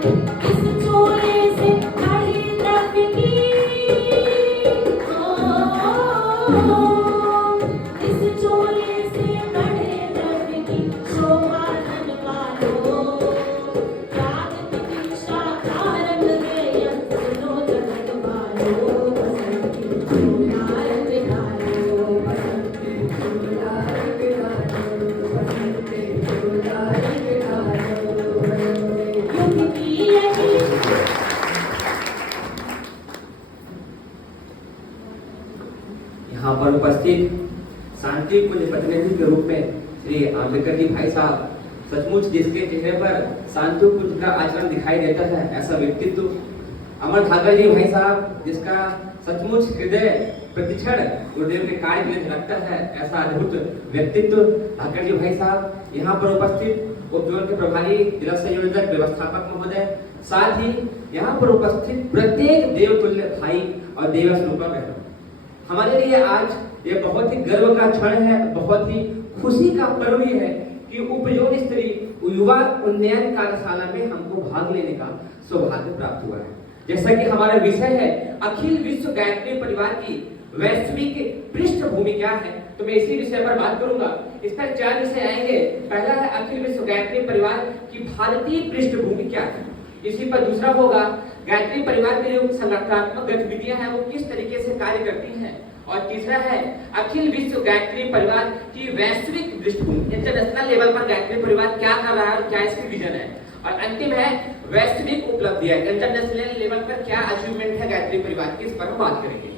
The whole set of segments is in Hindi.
इस चोले से कड़ी द्रव्य की इस चोले से कड़े द्रव्य की शोभा धन पालो त्याग तितिक्षा कारक गेय सुनो जगत वालो बसंत की चोला रंग डालो बसंत की चोला रंग डालो बसंत की चोला रंग डालो युग की यही यहाँ पर उपस्थित शांति कुंज प्रतिनिधि के रूप में श्री आम्बेडकर जी भाई साहब, सचमुच जिसके चेहरे पर शांति कुंज का आचरण दिखाई देता है, ऐसा व्यक्तित्व अमर धागा जी भाई साहब, जिसका सचमुच हृदय प्रतिक्षण गुरुदेव के कार्य के लिए धड़कता है, ऐसा अद्भुत व्यक्तित्व धागा जी भाई साहब। यहाँ पर उपस्थित उपजोन के प्रभारी जिला संयोजक व्यवस्थापक महोदय, साथ ही यहाँ पर उपस्थित प्रत्येक देवतुल्य भाई और देवस्वरूपा बहनों, हमारे लिए आज ये बहुत ही गर्व का क्षण है, बहुत ही खुशी का पर्व भी है कि उपजोन स्तरीय युवा उन्नयन कार्यशाला में हमको भाग लेने का सौभाग्य प्राप्त हुआ है। जैसा कि हमारा विषय है अखिल विश्व गायत्री परिवार की वैश्विक पृष्ठभूमि क्या है, तो मैं इसी विषय पर बात करूंगा। इस पर 4 विषय आएंगे। पहला है अखिल विश्व गायत्री परिवार की भारतीय पृष्ठभूमि क्या है, इसी पर दूसरा होगा गायत्री परिवार के जो संगठनात्मक गतिविधियां हैं वो किस तरीके से कार्य करती हैं, और तीसरा है अखिल विश्व गायत्री परिवार की वैश्विक पृष्ठभूमि, इंटरनेशनल लेवल पर गायत्री परिवार क्या कर रहा है और क्या इसकी विजन है, और अंतिम है वैश्विक उपलब्धियां, इंटरनेशनल लेवल पर क्या अचीवमेंट है गायत्री परिवार की, इस पर हम बात करेंगे।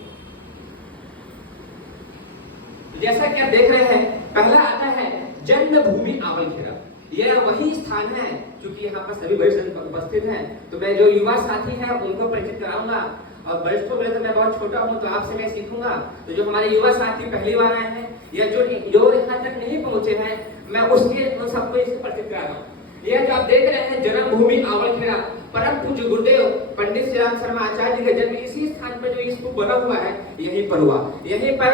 जैसा कि आप देख रहे हैं, पहला आता है जन्मभूमि आवलखेड़ा। यह वही स्थान है, क्योंकि यहाँ पर सभी वरिष्ठ उपस्थित हैं, तो मैं जो युवा साथी हैं उनको परिचित कराऊंगा, और वरिष्ठों में तो मैं बहुत छोटा हूँ तो आपसे मैं सीखूंगा। तो जो हमारे युवा साथी पहली बार आए हैं या जो यहाँ तक नहीं पहुंचे हैं, मैं उन सबको इसे परिचित करा रहा हूँ। यह जो आप देख रहे हैं जन्मभूमि आवलखेड़ा, परम पूज्य गुरुदेव पंडित श्री राम शर्मा आचार्य जी का जन्म इसी स्थान पर जो स्तूप बना हुआ है यहीं पर हुआ। यहीं पर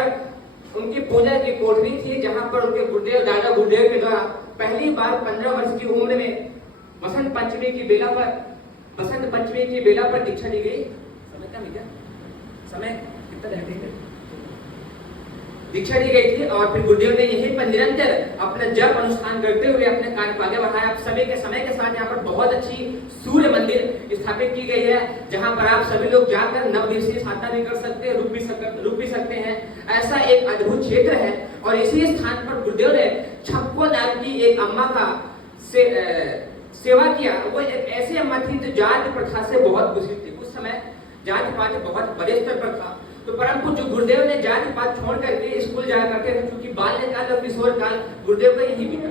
उनकी पूजा की कोठरी थी, जहाँ पर उनके गुरुदेव दादा गुरुदेव के द्वारा पहली बार 15 वर्ष की उम्र में बसंत पंचमी की बेला पर दीक्षा दी गई। समय कितना रहते दीक्षा दी गई थी, और फिर गुरुदेव ने यहीं पर निरंतर अपना जप अनुष्ठान करते हुए अपने कार्य को आगे बढ़ाया। आप सभी के समय के साथ यहाँ पर बहुत अच्छी सूर्य मंदिर स्थापित की गई है, जहाँ पर आप सभी लोग जाकर 9 दिवसीय साधना भी कर सकते हैं, रुक भी सकते हैं। ऐसा एक अद्भुत क्षेत्र है, और इसी स्थान पर गुरुदेव ने छप्पो नाम की एक अम्मा का सेवा किया। वो एक ऐसी अम्मा थी जो जाति प्रथा से बहुत दूषित थी। उस समय जाति पात बहुत बड़े स्तर पर था, तो परम पूज्य गुरुदेव ने जाति पात छोड़ करके स्कूल जाया करते थे, क्योंकि बाल्यकाल और किशोर काल गुरुदेव का यही बीता।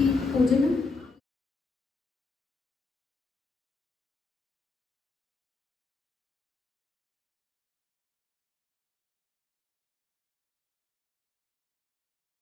ఈ పూజను